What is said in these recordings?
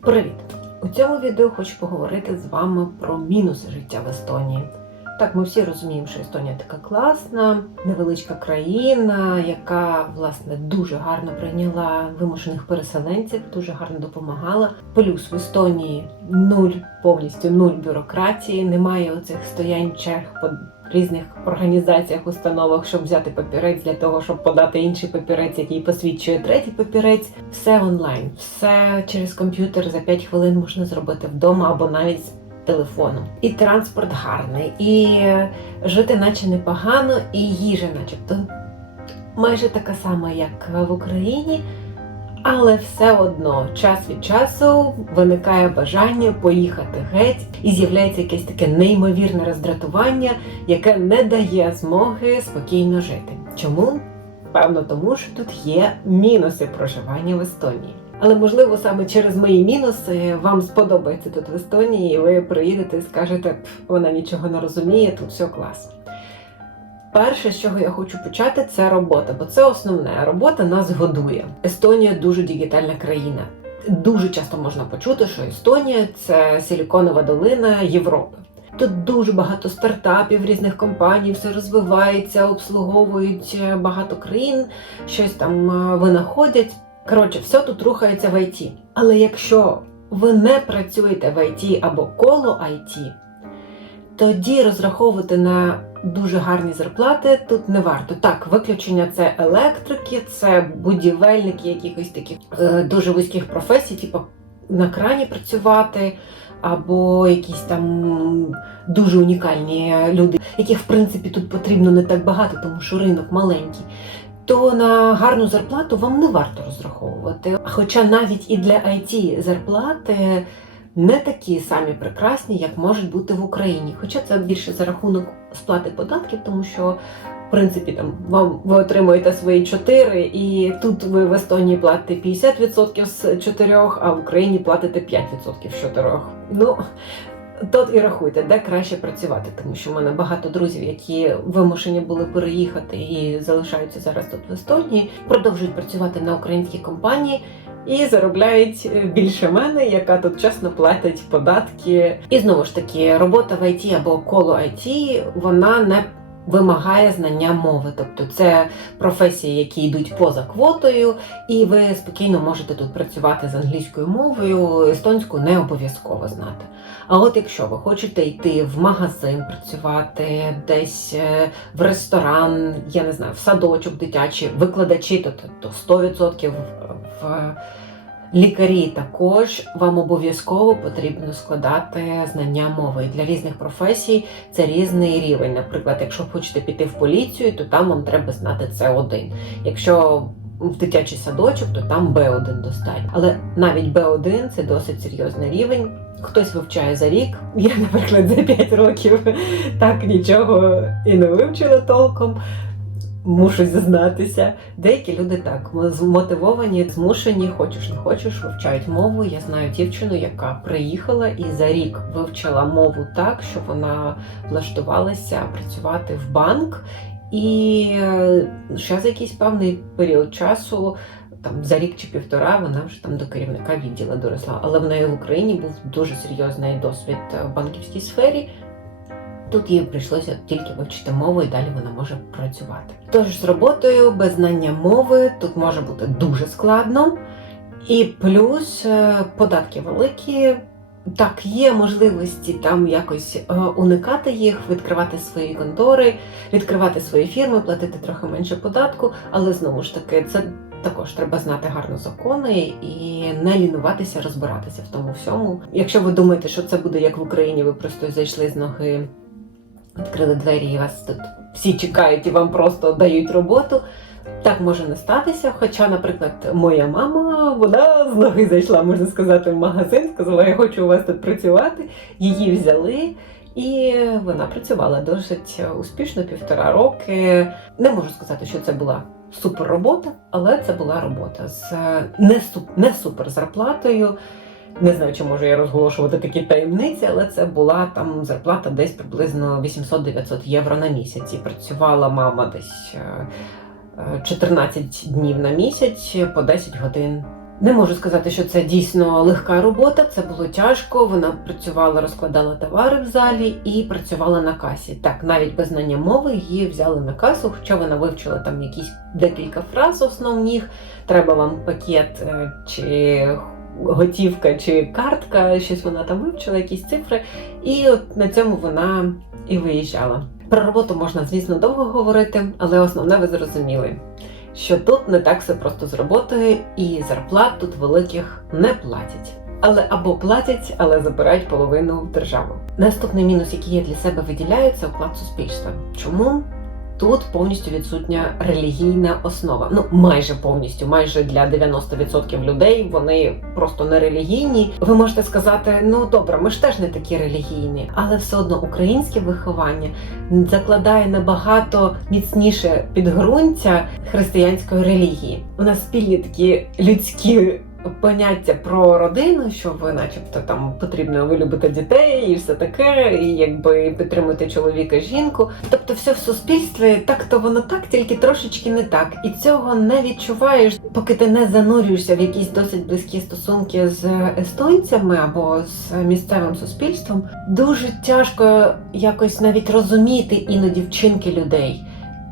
Привіт! У цьому відео хочу поговорити з вами про мінуси життя в Естонії. Так, ми всі розуміємо, що Естонія така класна, невеличка країна, яка власне дуже гарно прийняла вимушених переселенців, дуже гарно допомагала. Плюс в Естонії нуль повністю нуль бюрократії, немає оцих стоянь черг по різних організаціях, установах, щоб взяти папірець для того, щоб подати інший папірець, який посвідчує третій папірець. Все онлайн, все через комп'ютер за 5 хвилин можна зробити вдома або навіть з телефону. І транспорт гарний, і жити наче непогано, і їжа, начебто майже така сама, як в Україні. Але все одно час від часу виникає бажання поїхати геть, і з'являється якесь таке неймовірне роздратування, яке не дає змоги спокійно жити. Чому? Певно, тому що тут є мінуси проживання в Естонії. Але можливо саме через мої мінуси вам сподобається тут в Естонії, і ви приїдете і скажете, «Пф, вона нічого не розуміє, тут все класно. Перше, з чого я хочу почати, це робота, бо це основне. Робота нас годує. Естонія дуже дігітальна країна. Дуже часто можна почути, що Естонія це силіконова долина Європи. Тут дуже багато стартапів, різних компаній, все розвивається, обслуговують е, багато країн, щось там е, винаходять. Коротше, все тут рухається в ІТ. Але якщо ви не працюєте в ІТ або коло ІТ, тоді розраховувати на дуже гарні зарплати тут не варто. Так, виключення це електрики, це будівельники якихось таких е, дуже вузьких професій, типу на крані працювати, або якісь там дуже унікальні люди, яких в принципі тут потрібно не так багато, тому що ринок маленький. То на гарну зарплату вам не варто розраховувати. Хоча навіть і для IT зарплати не такі самі прекрасні, як можуть бути в Україні. Хоча це більше за рахунок сплати податків, тому що в принципі там вам ви отримуєте свої 4, і тут ви в Естонії платите 50% з 4, а в Україні платите 5% з 4. Ну Тут і рахуйте, де краще працювати, тому що в мене багато друзів, які вимушені були переїхати і залишаються зараз тут в Естонії, продовжують працювати на українській компанії і заробляють більше мене, яка тут чесно платить податки. І знову ж таки, робота в IT або коло IT, вона не вимагає знання мови, тобто це професії, які йдуть поза квотою, і ви спокійно можете тут працювати з англійською мовою, естонську не обов'язково знати. А от якщо ви хочете йти в магазин працювати, десь е, в ресторан, я не знаю, в садочок дитячий, викладачі, то, то 100% в лікарі також вам обов'язково потрібно складати знання мови. Для різних професій це різний рівень. Наприклад, якщо хочете піти в поліцію, то там вам треба знати це 1 Якщо в дитячий садочок, то там Б1 достатньо. Але навіть Б1 це досить серйозний рівень. Хтось вивчає за рік. Я, наприклад, за 5 років так нічого і не вивчила толком. Мушу зізнатися. Деякі люди так змотивовані, змушені, хочеш не хочеш, вивчають мову. Я знаю дівчину, яка приїхала і за рік вивчила мову так, що вона влаштувалася працювати в банк, і ще за якийсь певний період часу. Там за рік чи півтора вона вже там до керівника відділу доросла. Але в неї в Україні був дуже серйозний досвід в банківській сфері. Тут їй прийшлося тільки вивчити мову і далі вона може працювати. Тож з роботою без знання мови тут може бути дуже складно, і плюс е, податки великі. Так, є можливості там якось е, уникати їх, відкривати свої контори, відкривати свої фірми, платити трохи менше податку, але знову ж таки, це також треба знати гарно закони і не лінуватися, розбиратися в тому всьому. Якщо ви думаєте, що це буде як в Україні, ви просто зайшли з ноги, відкрили двері і вас тут всі чекають і вам просто дають роботу. Так може не статися. Хоча, наприклад, моя мама, вона з ноги зайшла, можна сказати, в магазин, сказала, я хочу у вас тут працювати. Її взяли, і вона працювала досить успішно, півтора роки. Не можу сказати, що це була супер робота, але це була робота з не, суп, не супер зарплатою. Не знаю, чи можу я розголошувати такі таємниці, але це була там зарплата десь приблизно 800-900 євро на місяць. І працювала мама десь е, е, 14 днів на місяць по 10 годин Не можу сказати, що це дійсно легка робота. Це було тяжко. Вона працювала, розкладала товари в залі і працювала на касі. Так, навіть без знання мови її взяли на касу, хоча вона вивчила там якісь декілька фраз основних. Треба вам пакет е, чи готівка, чи картка. Щось вона там вивчила, якісь цифри. І от на цьому вона і виїжджала. Про роботу можна, звісно, довго говорити, але основне ви зрозуміли що тут не так все просто з роботою, і зарплат тут великих не платять. Але або платять, але забирають половину в державу. Наступний мінус, який я для себе виділяю, це вклад суспільства. Чому? Тут повністю відсутня релігійна основа. Ну майже повністю, майже для 90% людей вони просто не релігійні. Ви можете сказати, ну добре, ми ж теж не такі релігійні, але все одно українське виховання закладає набагато міцніше підґрунтя християнської релігії. У нас спільні такі людські поняття про родину, що ви, начебто, там потрібно вилюбити дітей і все таке, і якби підтримати чоловіка, жінку. Тобто, все в суспільстві так то воно так, тільки трошечки не так. І цього не відчуваєш, поки ти не занурюєшся в якісь досить близькі стосунки з естонцями або з місцевим суспільством. Дуже тяжко якось навіть розуміти іноді вчинки людей.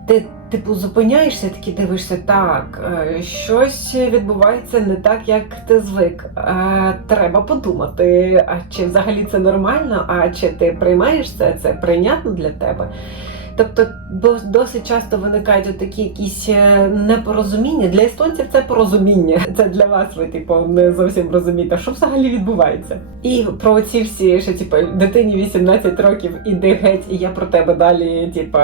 Ти Типу, зупиняєшся, таки дивишся, так, е, щось відбувається не так, як ти звик. Е, Треба подумати, а чи взагалі це нормально, а чи ти приймаєш це, це прийнятно для тебе. Тобто досить часто виникають такі якісь е, непорозуміння. Для естонців це порозуміння. Це для вас, ви типу, не зовсім розумієте, що взагалі відбувається. І про ці всі, що типу, дитині 18 років, іди геть, і я про тебе далі, типу,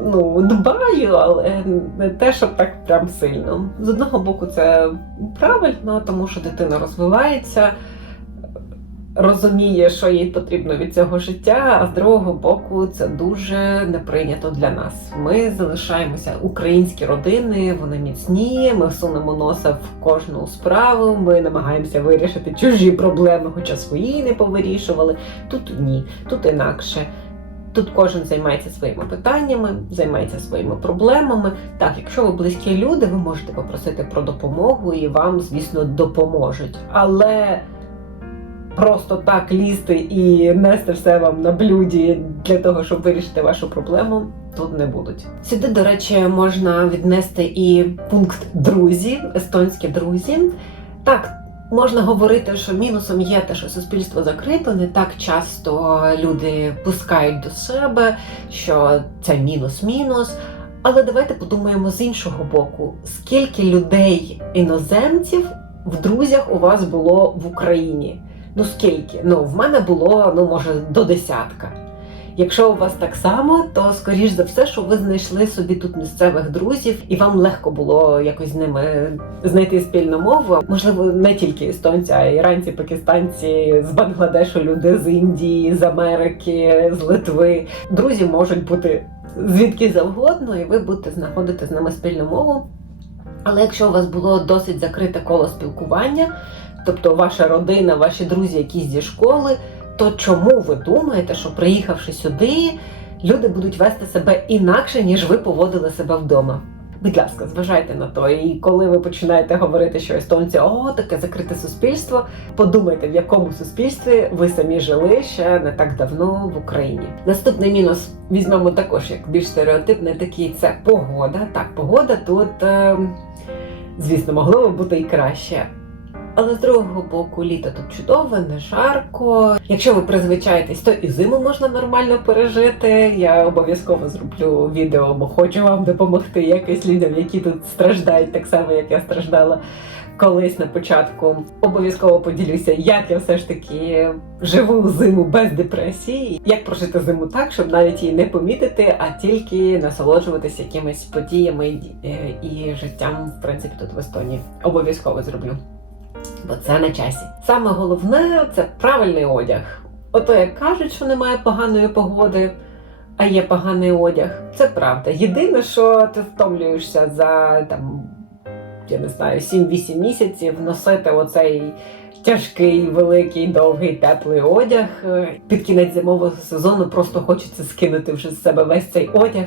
ну, дбаю, але не те, щоб так прям сильно. З одного боку, це правильно, тому що дитина розвивається, розуміє, що їй потрібно від цього життя, а з другого боку, це дуже неприйнято для нас. Ми залишаємося українські родини, вони міцні, ми всунемо носа в кожну справу, ми намагаємося вирішити чужі проблеми, хоча свої не повирішували. Тут ні, тут інакше. Тут кожен займається своїми питаннями, займається своїми проблемами. Так, якщо ви близькі люди, ви можете попросити про допомогу і вам, звісно, допоможуть. Але просто так лізти і нести все вам на блюді для того, щоб вирішити вашу проблему, тут не будуть. Сюди, до речі, можна віднести і пункт друзі, естонські друзі. Так. Можна говорити, що мінусом є те, що суспільство закрито, не так часто люди пускають до себе, що це мінус-мінус. Але давайте подумаємо з іншого боку, скільки людей іноземців в друзях у вас було в Україні? Ну скільки? Ну в мене було ну може до десятка. Якщо у вас так само, то скоріш за все, що ви знайшли собі тут місцевих друзів, і вам легко було якось з ними знайти спільну мову. Можливо, не тільки естонці, а іранці, пакистанці з Бангладешу, люди з Індії, з Америки, з Литви. Друзі можуть бути звідки завгодно, і ви будете знаходити з ними спільну мову. Але якщо у вас було досить закрите коло спілкування, тобто ваша родина, ваші друзі, якісь зі школи то чому ви думаєте, що приїхавши сюди, люди будуть вести себе інакше, ніж ви поводили себе вдома? Будь ласка, зважайте на то. І коли ви починаєте говорити, що естонці о, таке закрите суспільство, подумайте, в якому суспільстві ви самі жили ще не так давно в Україні. Наступний мінус візьмемо також як більш стереотипний такий це погода. Так, погода тут, е, звісно, могло би бути і краще. Але з другого боку, літо тут чудове, не жарко. Якщо ви призвичаєтесь, то і зиму можна нормально пережити. Я обов'язково зроблю відео, бо хочу вам допомогти якось людям, які тут страждають, так само як я страждала колись на початку. Обов'язково поділюся, як я все ж таки живу зиму без депресії, як прожити зиму так, щоб навіть її не помітити, а тільки насолоджуватися якимись подіями і життям, в принципі, тут в Естонії. Обов'язково зроблю бо це на часі. Саме головне це правильний одяг. Ото як кажуть, що немає поганої погоди, а є поганий одяг. Це правда. Єдине, що ти втомлюєшся за там, я не знаю, 7-8 місяців носити оцей. Тяжкий, великий, довгий, теплий одяг. Під кінець зимового сезону просто хочеться скинути вже з себе весь цей одяг.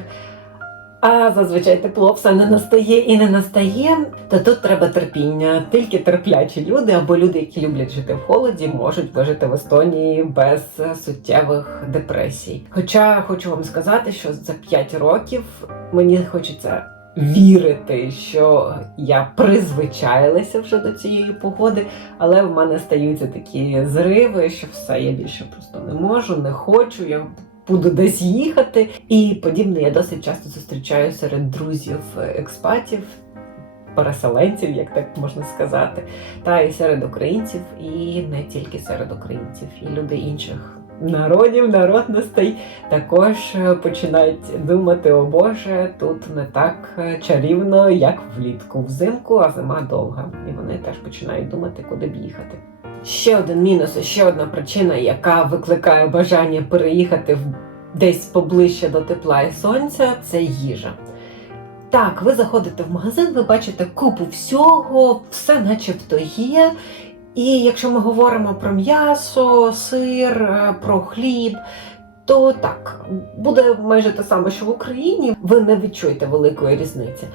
А зазвичай тепло все не настає і не настає, то тут треба терпіння. Тільки терплячі люди або люди, які люблять жити в холоді, можуть вижити в Естонії без суттєвих депресій. Хоча хочу вам сказати, що за 5 років мені хочеться. Вірити, що я призвичаїлася вже до цієї погоди, але в мене стаються такі зриви, що все я більше просто не можу, не хочу. Я буду десь їхати. І подібне я досить часто зустрічаю серед друзів експатів, переселенців, як так можна сказати, та і серед українців, і не тільки серед українців, і люди інших. Народів, народностей також починають думати, о Боже, тут не так чарівно, як влітку, взимку, а зима довга. І вони теж починають думати, куди б їхати. Ще один мінус, ще одна причина, яка викликає бажання переїхати десь поближче до тепла і сонця, це їжа. Так, ви заходите в магазин, ви бачите купу всього, все начебто є. І якщо ми говоримо про м'ясо, сир, е, про хліб, то так, буде майже те саме, що в Україні, ви не відчуєте великої різниці.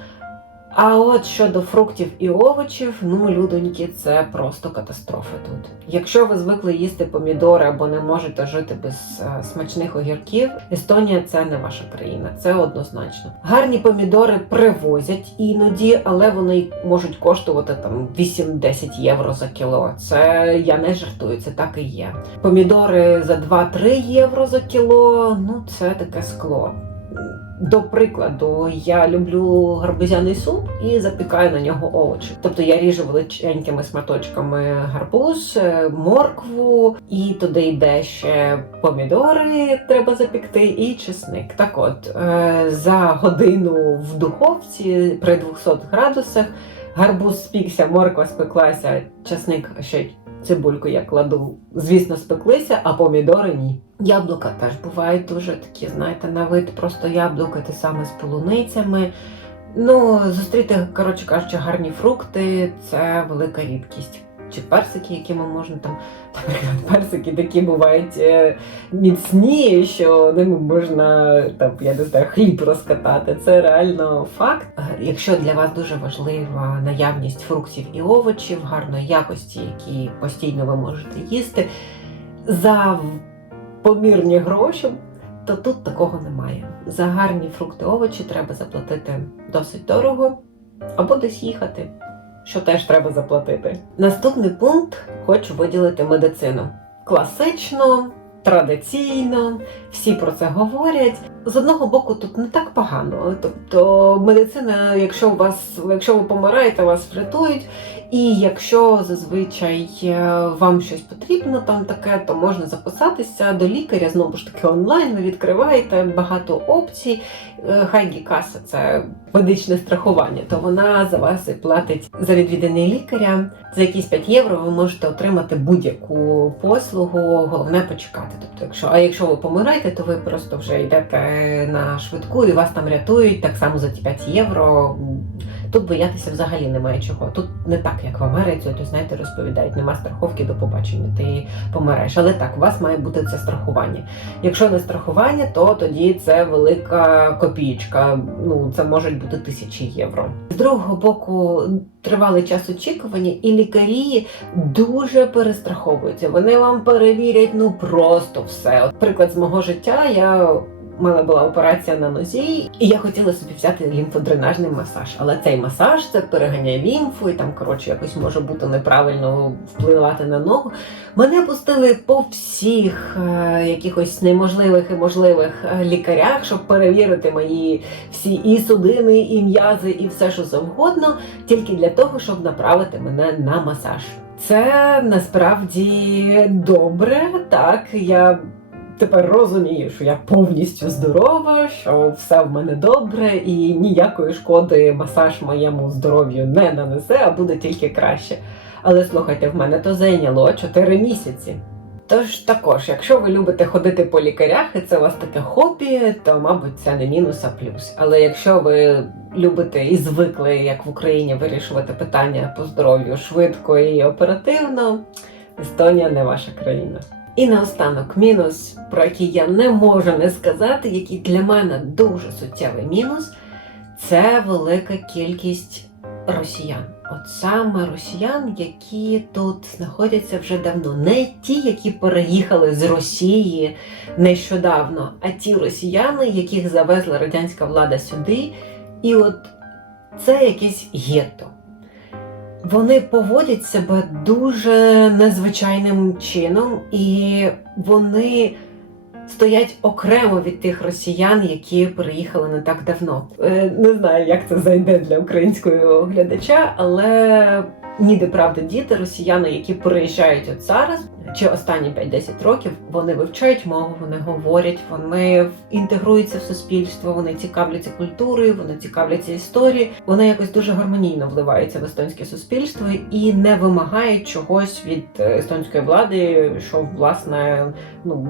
А от щодо фруктів і овочів, ну, людоньки, це просто катастрофа тут. Якщо ви звикли їсти помідори або не можете жити без е, смачних огірків, Естонія це не ваша країна, це однозначно. Гарні помідори привозять іноді, але вони можуть коштувати там 8-10 євро за кіло. Це я не жартую, це так і є. Помідори за 2-3 євро за кіло, ну це таке скло. До прикладу, я люблю гарбузяний суп і запікаю на нього овочі. Тобто я ріжу величенькими шматочками гарбуз, е, моркву, і туди йде ще помідори, треба запікти, і чесник. Так от е, за годину в духовці при 200 градусах гарбуз спікся, морква спеклася, чесник ще цибульку я кладу, звісно, спеклися, а помідори ні. Яблука теж бувають дуже такі, знаєте, на вид просто яблука, те саме з полуницями. Ну, зустріти, коротше кажучи, гарні фрукти це велика рідкість. Чи персики, якими можна там, наприклад, персики такі бувають е, міцні, що ними можна там, я не знаю, хліб розкатати. Це реально факт. Якщо для вас дуже важлива наявність фруктів і овочів гарної якості, які постійно ви можете їсти, за помірні гроші, то тут такого немає. За гарні фрукти овочі треба заплатити досить дорого або десь їхати що теж треба заплатити. Наступний пункт хочу виділити медицину. Класично, традиційно, всі про це говорять. З одного боку, тут не так погано. Тобто, медицина, якщо у вас, якщо ви помираєте, вас врятують. І якщо зазвичай е, вам щось потрібно, там таке, то можна записатися до лікаря. Знову ж таки, онлайн ви відкриваєте багато опцій. Е, Хайгі каса це медичне страхування, то вона за вас і платить за відвідини лікаря. За якісь 5 євро ви можете отримати будь-яку послугу, головне почекати. Тобто, якщо а якщо ви помираєте, то ви просто вже йдете на швидку і вас там рятують так само за ті 5 євро. Тут боятися взагалі немає чого. Тут не так, як в Америці, то знаєте, розповідають, нема страховки до побачення, ти помираєш. Але так, у вас має бути це страхування. Якщо не страхування, то тоді це велика копійка. Ну це можуть бути тисячі євро. З другого боку, тривалий час очікування, і лікарі дуже перестраховуються. Вони вам перевірять ну просто все. От приклад з мого життя я. У мене була операція на нозі, і я хотіла собі взяти лімфодренажний масаж. Але цей масаж це переганяє лімфу, і там, коротше, якось може бути неправильно впливати на ногу. Мене пустили по всіх е, якихось неможливих і можливих е, лікарях, щоб перевірити мої всі і судини, і м'язи, і все, що завгодно, тільки для того, щоб направити мене на масаж. Це насправді добре, так я тепер розумію, що я повністю здорова, що все в мене добре, і ніякої шкоди масаж моєму здоров'ю не нанесе, а буде тільки краще. Але слухайте, в мене то зайняло 4 місяці. Тож також, якщо ви любите ходити по лікарях, і це у вас таке хобі, то, мабуть, це не мінус, а плюс. Але якщо ви любите і звикли, як в Україні, вирішувати питання по здоров'ю швидко і оперативно, Естонія не ваша країна. І наостанок мінус, про який я не можу не сказати, який для мене дуже суттєвий мінус, це велика кількість росіян. От саме росіян, які тут знаходяться вже давно, не ті, які переїхали з Росії нещодавно, а ті росіяни, яких завезла радянська влада сюди, і от це якесь гетто. Вони поводять себе дуже незвичайним чином, і вони стоять окремо від тих росіян, які переїхали не так давно. Е, Не знаю, як це зайде для українського глядача, але ніде правда діти, росіяни, які переїжджають от зараз, чи останні 5-10 років, вони вивчають мову, вони говорять, вони інтегруються в суспільство, вони цікавляться культурою, вони цікавляться історією. Вони якось дуже гармонійно вливаються в естонське суспільство і не вимагають чогось від е, естонської влади, що власне ну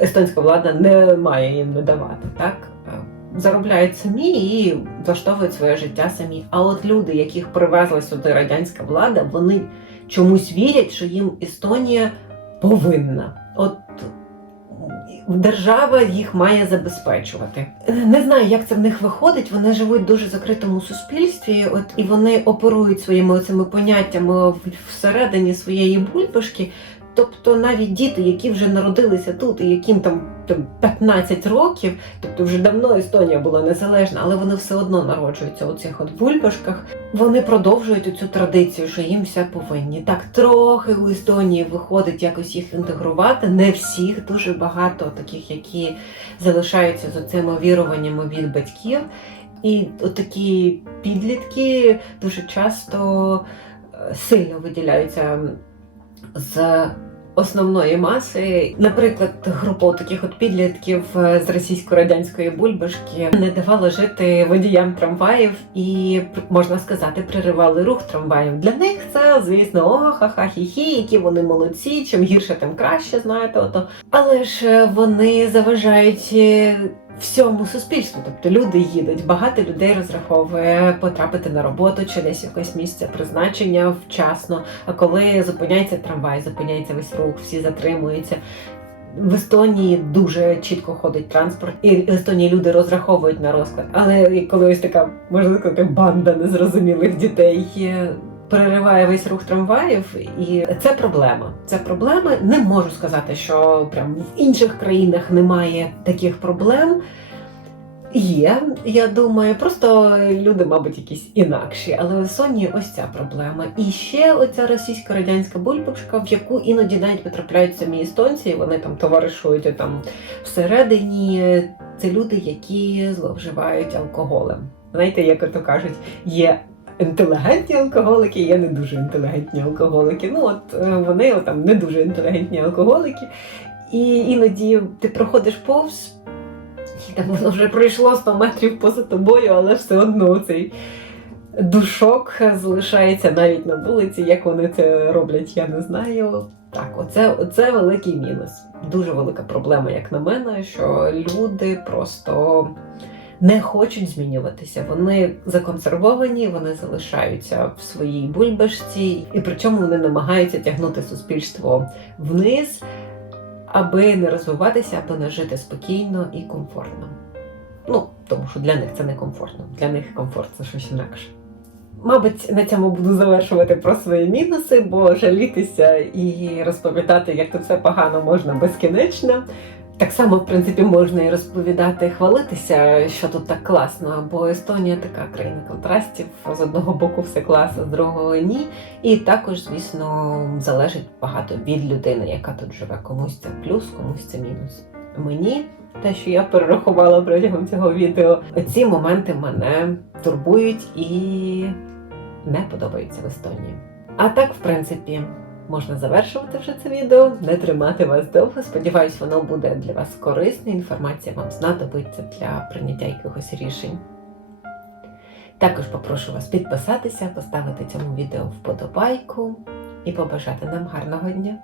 естонська влада не має їм надавати, так? Е, Заробляють самі і влаштовують своє життя самі. А от люди, яких привезла сюди радянська влада, вони чомусь вірять, що їм Естонія повинна. От держава їх має забезпечувати. Не знаю, як це в них виходить. Вони живуть в дуже закритому суспільстві, от і вони оперують своїми цими поняттями всередині своєї бульбашки. Тобто навіть діти, які вже народилися тут, і яким там, там 15 років, тобто вже давно Естонія була незалежна, але вони все одно народжуються у цих от бульбашках. Вони продовжують цю традицію, що їм все повинні. Так трохи у Естонії виходить якось їх інтегрувати. Не всіх, дуже багато таких, які залишаються з цими віруваннями від батьків. І отакі підлітки дуже часто е, сильно виділяються з основної маси. Наприклад, група таких от підлітків е, з російсько-радянської бульбашки не давала жити водіям трамваїв і можна сказати, приривали рух трамваїв. Для них це, звісно, о, ха-ха, хі-хі, які вони молодці, чим гірше, тим краще, знаєте, ото. Але ж е, вони заважають. Всьому суспільству, тобто люди їдуть, багато людей розраховує потрапити на роботу чи десь якесь місце призначення вчасно. А коли зупиняється трамвай, зупиняється весь рух, всі затримуються. В Естонії дуже чітко ходить транспорт, і в Естонії люди розраховують на розклад. Але коли ось така можна сказати банда незрозумілих дітей перериває весь рух трамваїв, і це проблема. Це проблема. Не можу сказати, що прям в інших країнах немає таких проблем. Є, я думаю, просто люди, мабуть, якісь інакші, але в Естонії ось ця проблема. І ще оця російсько-радянська бульбашка, в яку іноді навіть потрапляють самі естонці, і вони там товаришують там всередині. Це люди, які зловживають алкоголем. Знаєте, як ото кажуть, є інтелігентні алкоголики, є не дуже інтелігентні алкоголики. Ну от е, вони от, там не дуже інтелігентні алкоголики. І іноді ти проходиш повз, і там воно вже пройшло 100 метрів поза тобою, але все одно цей душок залишається навіть на вулиці. Як вони це роблять, я не знаю. Так, оце, оце великий мінус. Дуже велика проблема, як на мене, що люди просто не хочуть змінюватися. Вони законсервовані, вони залишаються в своїй бульбашці, і причому вони намагаються тягнути суспільство вниз, аби не розвиватися, аби не жити спокійно і комфортно. Ну, тому що для них це не комфортно. Для них комфорт це щось інакше. Мабуть, на цьому буду завершувати про свої мінуси, бо жалітися і розповідати, як тут все погано можна безкінечно. Так само, в принципі, можна і розповідати, хвалитися, що тут так класно, бо Естонія така країна контрастів. З одного боку все класно, з другого ні. І також, звісно, залежить багато від людини, яка тут живе. Комусь це плюс, комусь це мінус. Мені те, що я перерахувала протягом цього відео, ці моменти мене турбують і не подобаються в Естонії. А так, в принципі, можна завершувати вже це відео, не тримати вас довго. Сподіваюсь, воно буде для вас корисне, інформація вам знадобиться для прийняття якихось рішень. Також попрошу вас підписатися, поставити цьому відео вподобайку і побажати нам гарного дня.